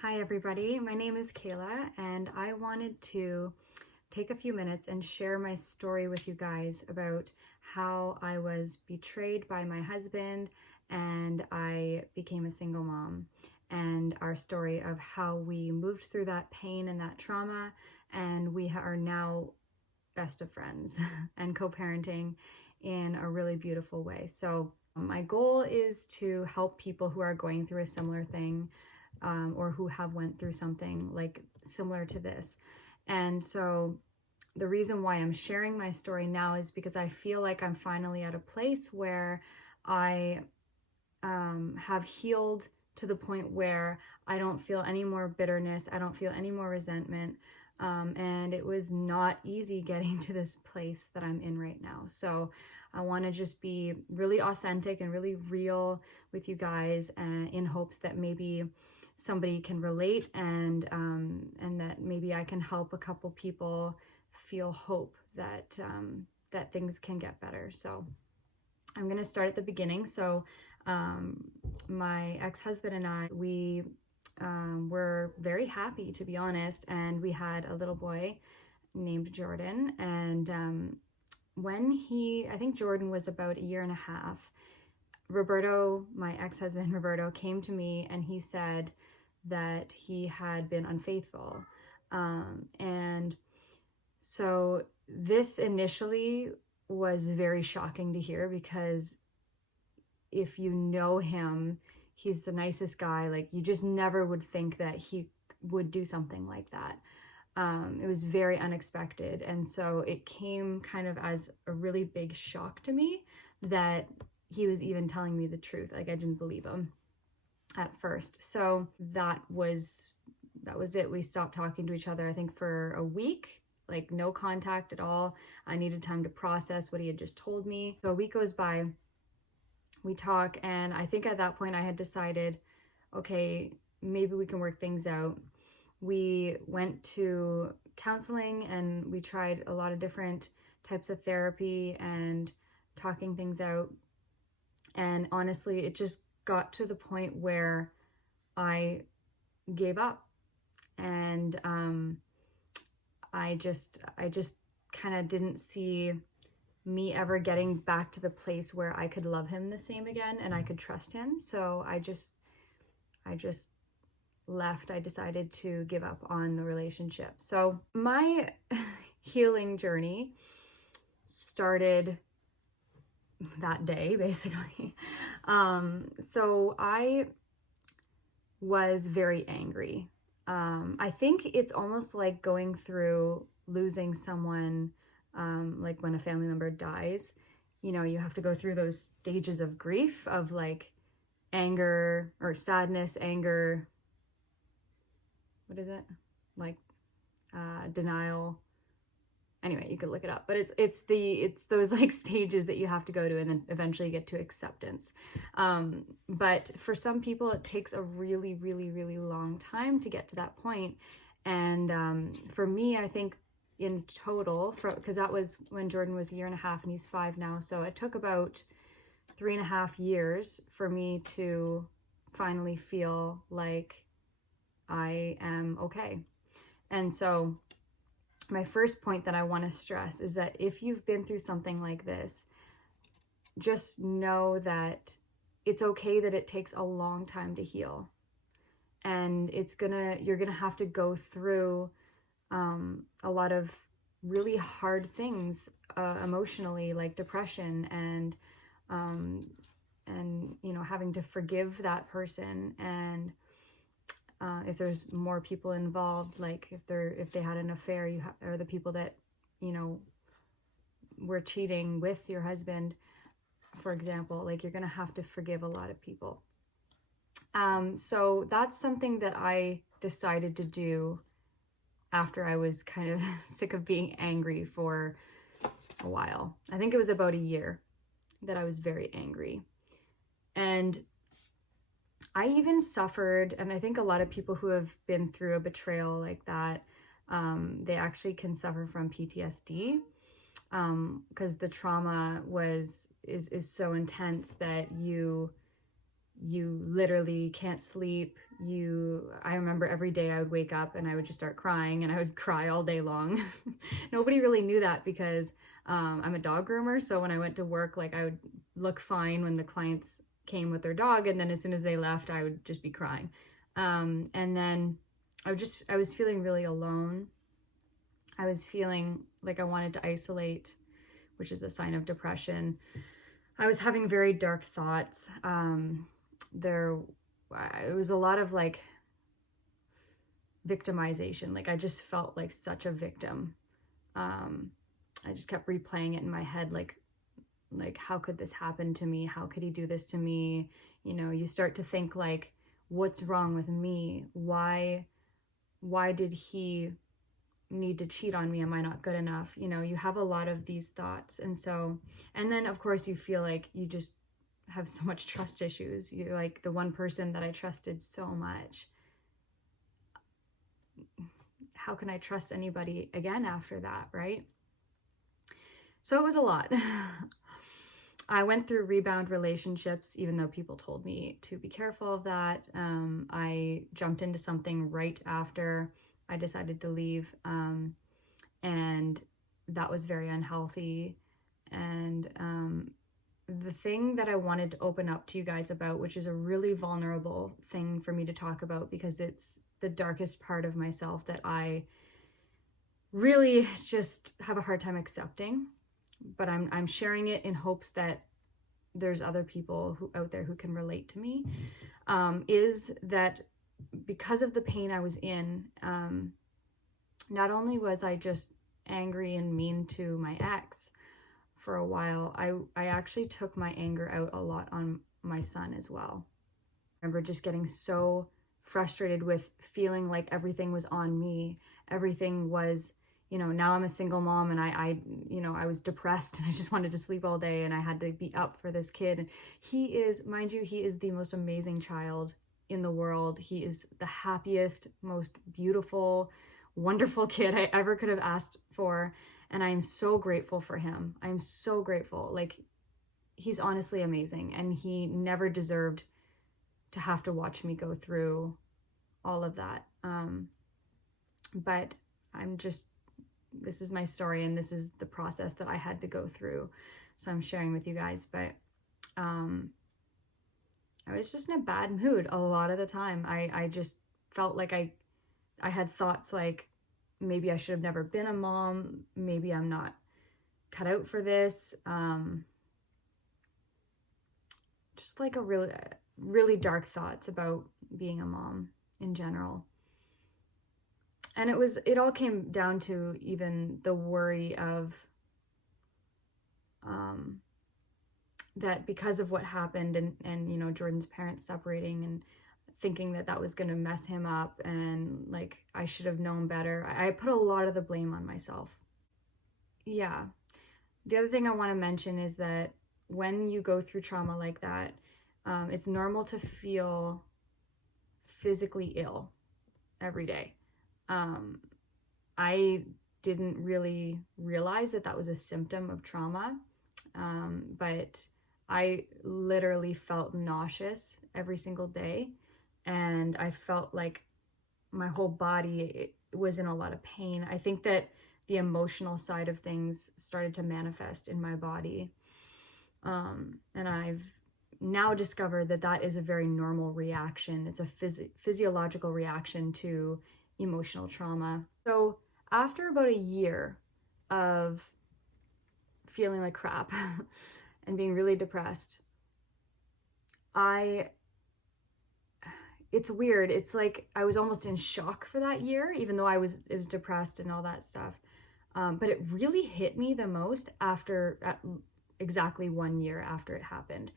Hi everybody, my name is Kayla and I wanted to take a few minutes and share my story with you guys about how I was betrayed by my husband and I became a single mom, and our story of how we moved through that pain and that trauma, and we are now best of friends and co-parenting in a really beautiful way. So my goal is to help people who are going through a similar thing, or who have went through something like similar to this. And so the reason why I'm sharing my story now is because I feel like I'm finally at a place where I have healed to the point where I don't feel any more bitterness, I don't feel any more resentment, and it was not easy getting to this place that I'm in right now. So I want to just be really authentic and really real with you guys, and in hopes that maybe somebody can relate, and that maybe I can help a couple people feel hope that that things can get better. So I'm going to start at the beginning. So my ex-husband and I, we were very happy, to be honest, and we had a little boy named Jordan. And I think Jordan was about a year and a half, Roberto, my ex-husband Roberto, came to me and he said that he had been unfaithful. And so this initially was very shocking to hear, because if you know him, he's the nicest guy. Like, you just never would think that he would do something like that. It was very unexpected. And so it came kind of as a really big shock to me that he was even telling me the truth. Like, I didn't believe him at first. So that was it. We stopped talking to each other, I think, for a week, like no contact at all. I needed time to process what he had just told me. So a week goes by, we talk, and I think at that point I had decided, okay, maybe we can work things out. We went to counseling and we tried a lot of different types of therapy and talking things out. And honestly, it just got to the point where I gave up. And I just kind of didn't see me ever getting back to the place where I could love him the same again and I could trust him. So I just left. I decided to give up on the relationship. So my healing journey started that day, basically. So I was very angry. I think it's almost like going through losing someone, like when a family member dies. You know, you have to go through those stages of grief, of like anger or sadness, anger, what is it? Like denial. Anyway, you could look it up, but it's those like stages that you have to go to, and then eventually get to acceptance. But for some people, it takes a really, really, really long time to get to that point. And for me, I think in total, because that was when Jordan was a year and a half and he's 5 now, so it took about 3.5 years for me to finally feel like I am okay. And so my first point that I want to stress is that if you've been through something like this, just know that it's okay that it takes a long time to heal. And you're gonna have to go through a lot of really hard things emotionally, like depression and you know, having to forgive that person. And if there's more people involved, like if they had an affair, or the people that, you know, were cheating with your husband, for example, like you're gonna have to forgive a lot of people. So that's something that I decided to do after I was kind of sick of being angry for a while. I think it was about a year that I was very angry. And I even suffered, and I think a lot of people who have been through a betrayal like that, they actually can suffer from PTSD, because the trauma is so intense that you literally can't sleep, I remember every day I would wake up and I would just start crying, and I would cry all day long. Nobody really knew that because I'm a dog groomer. So when I went to work, like I would look fine when the clients came with their dog, and then as soon as they left, I would just be crying. And then I was feeling really alone. I was feeling like I wanted to isolate, which is a sign of depression. I was having very dark thoughts. It was a lot of like victimization. Like I just felt like such a victim. I just kept replaying it in my head, like how could this happen to me? How could he do this to me? You know, you start to think like, what's wrong with me? Why did he need to cheat on me? Am I not good enough? You know, you have a lot of these thoughts. And then of course you feel like you just have so much trust issues. You're like, the one person that I trusted so much, how can I trust anybody again after that, right? So it was a lot. I went through rebound relationships, even though people told me to be careful of that. I jumped into something right after I decided to leave, and that was very unhealthy. And the thing that I wanted to open up to you guys about, which is a really vulnerable thing for me to talk about because it's the darkest part of myself that I really just have a hard time accepting, but I'm sharing it in hopes that there's other people out there who can relate to me, is that because of the pain I was in, not only was I just angry and mean to my ex for a while, I actually took my anger out a lot on my son as well. I remember just getting so frustrated with feeling like everything was on me. Everything was, you know, now I'm a single mom and I was depressed and I just wanted to sleep all day and I had to be up for this kid. And he is, mind you, he is the most amazing child in the world. He is the happiest, most beautiful, wonderful kid I ever could have asked for. And I am so grateful for him. I'm so grateful. Like, he's honestly amazing, and he never deserved to have to watch me go through all of that. But this is my story, and this is the process that I had to go through. So I'm sharing with you guys, but I was just in a bad mood a lot of the time. I just felt like I had thoughts like, maybe I should have never been a mom. Maybe I'm not cut out for this. Just like a really, really dark thoughts about being a mom in general. And it all came down to even the worry of that because of what happened and you know, Jordan's parents separating, and thinking that was going to mess him up, and like I should have known better. I put a lot of the blame on myself. Yeah. The other thing I want to mention is that when you go through trauma like that, it's normal to feel physically ill every day. I didn't really realize that was a symptom of trauma, but I literally felt nauseous every single day. And I felt like my whole body was in a lot of pain. I think that the emotional side of things started to manifest in my body. And I've now discovered that is a very normal reaction. It's a physiological reaction to emotional trauma. So after about a year of feeling like crap and being really depressed, it's weird. It's like I was almost in shock for that year, even though it was depressed and all that stuff. But it really hit me the most exactly 1 year after it happened.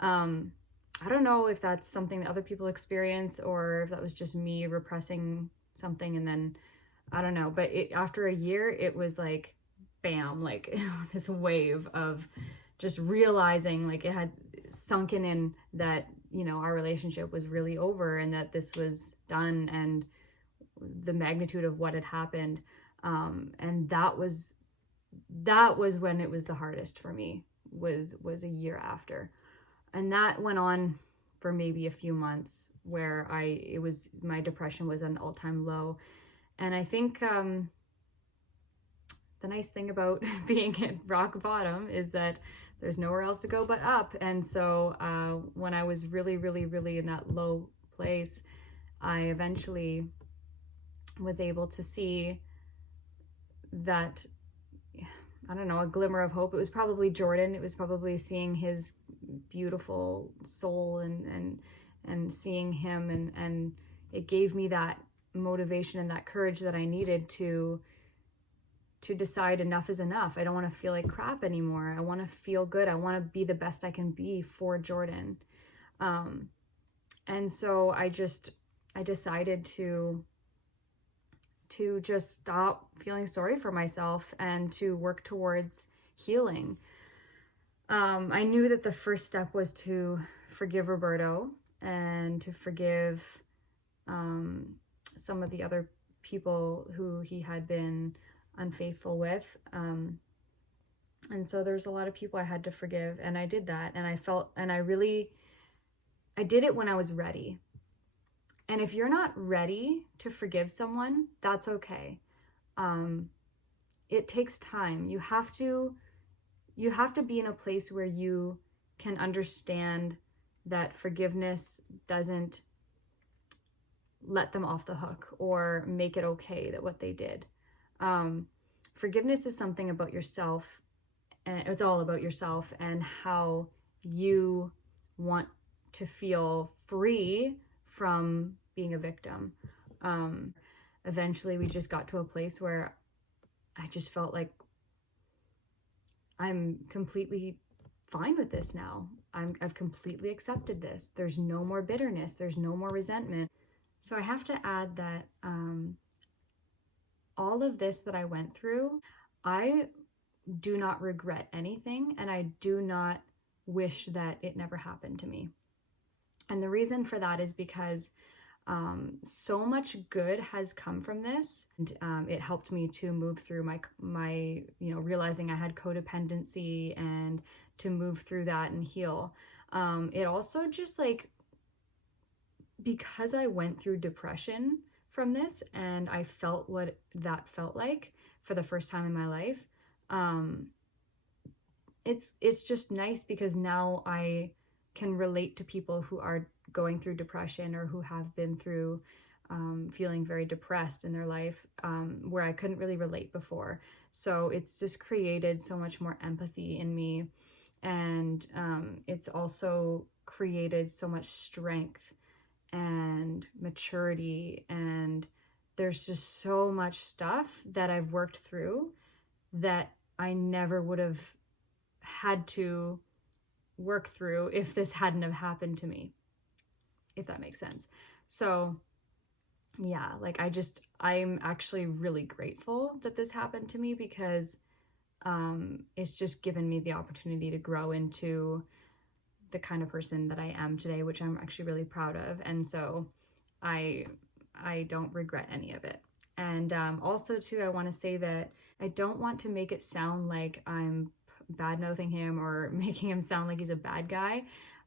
I don't know if that's something that other people experience or if that was just me repressing something, and then I don't know. But after a year, it was like, bam, like this wave of just realizing like it had sunken in that, you know, our relationship was really over and that this was done, and the magnitude of what had happened. And that was when it was the hardest for me, was a year after. And that went on for maybe a few months where my depression was at an all-time low. And I think the nice thing about being at rock bottom is that there's nowhere else to go but up. And so when I was really, really, really in that low place, I eventually was able to see that, I don't know, a glimmer of hope. It was probably Jordan. It was probably seeing his beautiful soul and seeing him, and it gave me that motivation and that courage that I needed to decide enough is enough. I don't want to feel like crap anymore. I want to feel good. I want to be the best I can be for Jordan. And so I decided to just stop feeling sorry for myself and to work towards healing. I knew that the first step was to forgive Roberto and to forgive some of the other people who he had been unfaithful with. And so there's a lot of people I had to forgive, and I did that. And I did it when I was ready. And if you're not ready to forgive someone, that's okay. It takes time. You have to be in a place where you can understand that forgiveness doesn't let them off the hook or make it okay that what they did. Forgiveness is something about yourself, and it's all about yourself and how you want to feel free from being a victim. Eventually we just got to a place where I just felt like I'm completely fine with this now. I've completely accepted this. There's no more bitterness. There's no more resentment. So I have to add that all of this that I went through, I do not regret anything, and I do not wish that it never happened to me. And the reason for that is because so much good has come from this. And it helped me to move through my realizing I had codependency, and to move through that and heal. It also just because I went through depression from this, and I felt what that felt like for the first time in my life. It's just nice because now I can relate to people who are going through depression or who have been through feeling very depressed in their life, where I couldn't really relate before. So it's just created so much more empathy in me, and it's also created so much strength and maturity, and there's just so much stuff that I've worked through that I never would have had to work through if this hadn't have happened to me, if that makes sense. So yeah, I'm actually really grateful that this happened to me, because it's just given me the opportunity to grow into the kind of person that I am today, which I'm actually really proud of. And so I don't regret any of it. And also too, I want to say that I don't want to make it sound like I'm bad-mouthing him or making him sound like he's a bad guy,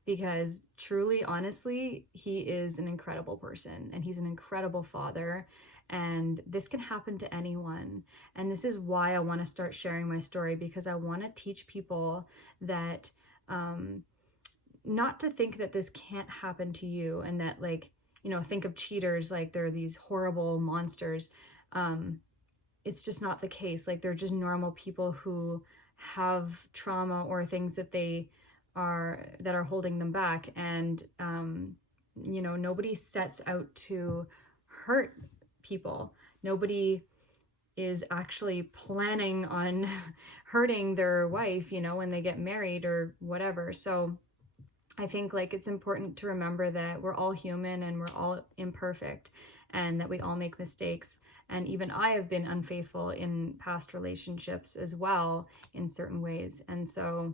because truly, honestly, he is an incredible person, and he's an incredible father, and this can happen to anyone. And this is why I want to start sharing my story, because I want to teach people that not to think that this can't happen to you, and that think of cheaters like they're these horrible monsters. It's just not the case. They're just normal people who have trauma or things that are holding them back. And nobody sets out to hurt people. Nobody is actually planning on hurting their wife, when they get married or whatever. So I think it's important to remember that we're all human and we're all imperfect, and that we all make mistakes. And even I have been unfaithful in past relationships as well in certain ways. And so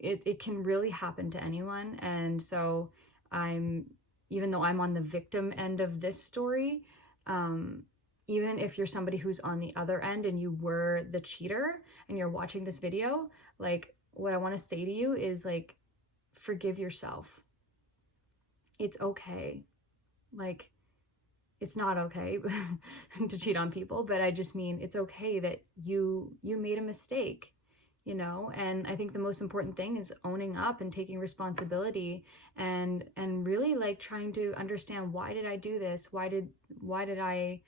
it can really happen to anyone. And so even though I'm on the victim end of this story, even if you're somebody who's on the other end and you were the cheater and you're watching this video, what I want to say to you is forgive yourself. It's okay. Like, it's not okay to cheat on people, but I just mean it's okay that you made a mistake, you know? And I think the most important thing is owning up and taking responsibility and really like trying to understand, why did I do this? Why did I,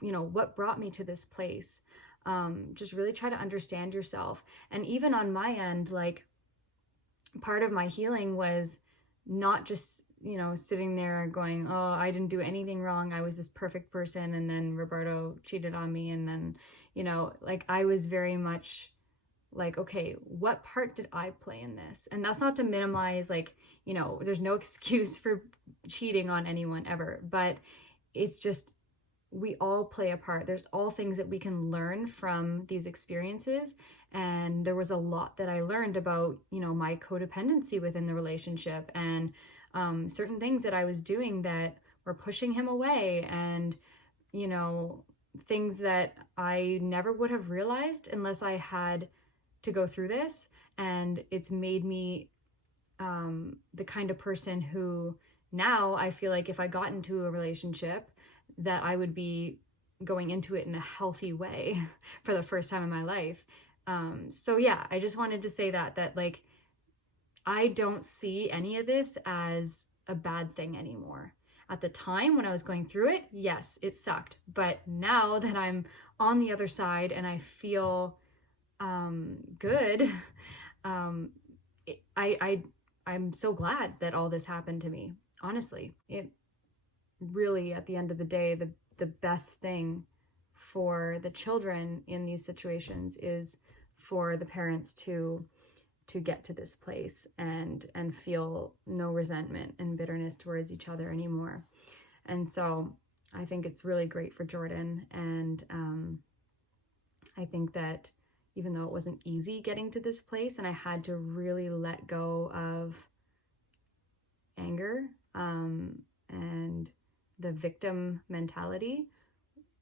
you know, what brought me to this place? Just really try to understand yourself. And even on my end, like, part of my healing was not just, you know, sitting there going, oh, I didn't do anything wrong, I was this perfect person, and then Roberto cheated on me, and then, you know, like, I was very much like, okay, what part did I play in this? And that's not to minimize, like, you know, there's no excuse for cheating on anyone ever, but it's just, we all play a part. There's all things that we can learn from these experiences. And there was a lot that I learned about, you know, my codependency within the relationship, and certain things that I was doing that were pushing him away, and, you know, things that I never would have realized unless I had to go through this. And it's made me the kind of person who now I feel like if I got into a relationship, that I would be going into it in a healthy way for the first time in my life. So yeah, I just wanted to say that like, I don't see any of this as a bad thing anymore. At the time when I was going through it, yes, it sucked. But now that I'm on the other side and I feel good, I'm so glad that all this happened to me. Honestly, it really, at the end of the day, the best thing for the children in these situations is for the parents to get to this place and feel no resentment and bitterness towards each other anymore. And so I think it's really great for Jordan. And I think that even though it wasn't easy getting to this place, and I had to really let go of anger and the victim mentality,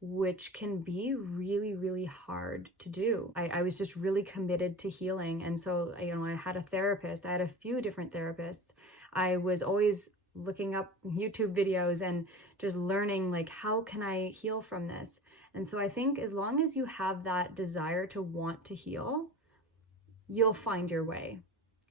which can be really, really hard to do. I was just really committed to healing. And so, you know, I had a therapist. I had a few different therapists. I was always looking up YouTube videos and just learning, like, how can I heal from this? And so I think as long as you have that desire to want to heal, you'll find your way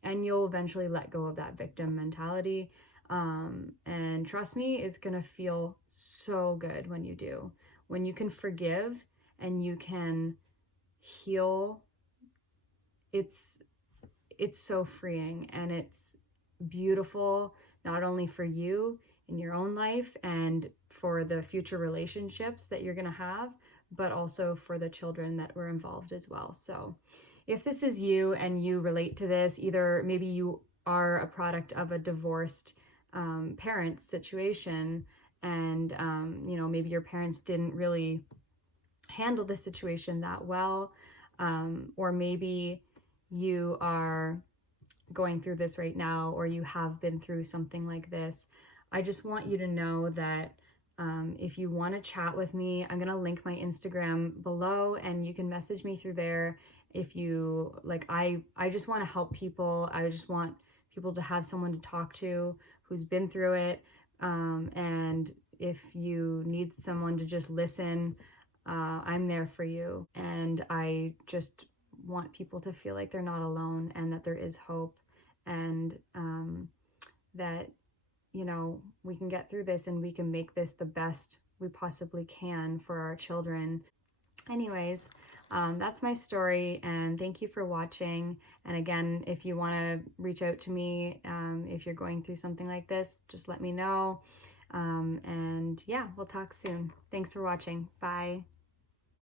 and you'll eventually let go of that victim mentality. And trust me, it's going to feel so good when you do. When you can forgive and you can heal, it's so freeing, and it's beautiful, not only for you in your own life and for the future relationships that you're going to have, but also for the children that were involved as well. So if this is you and you relate to this, either maybe you are a product of a divorced parent situation, and you know, maybe your parents didn't really handle the situation that well, or maybe you are going through this right now, or you have been through something like this. I just want you to know that if you want to chat with me, I'm going to link my Instagram below, and you can message me through there. If you like, I just want to help people. I just want people to have someone to talk to who's been through it. And if you need someone to just listen, I'm there for you. And I just want people to feel like they're not alone, and that there is hope, and that, you know, we can get through this and we can make this the best we possibly can for our children. Anyways, that's my story, and thank you for watching. And again, if you want to reach out to me, if you're going through something like this, just let me know. And yeah, we'll talk soon. Thanks for watching. Bye.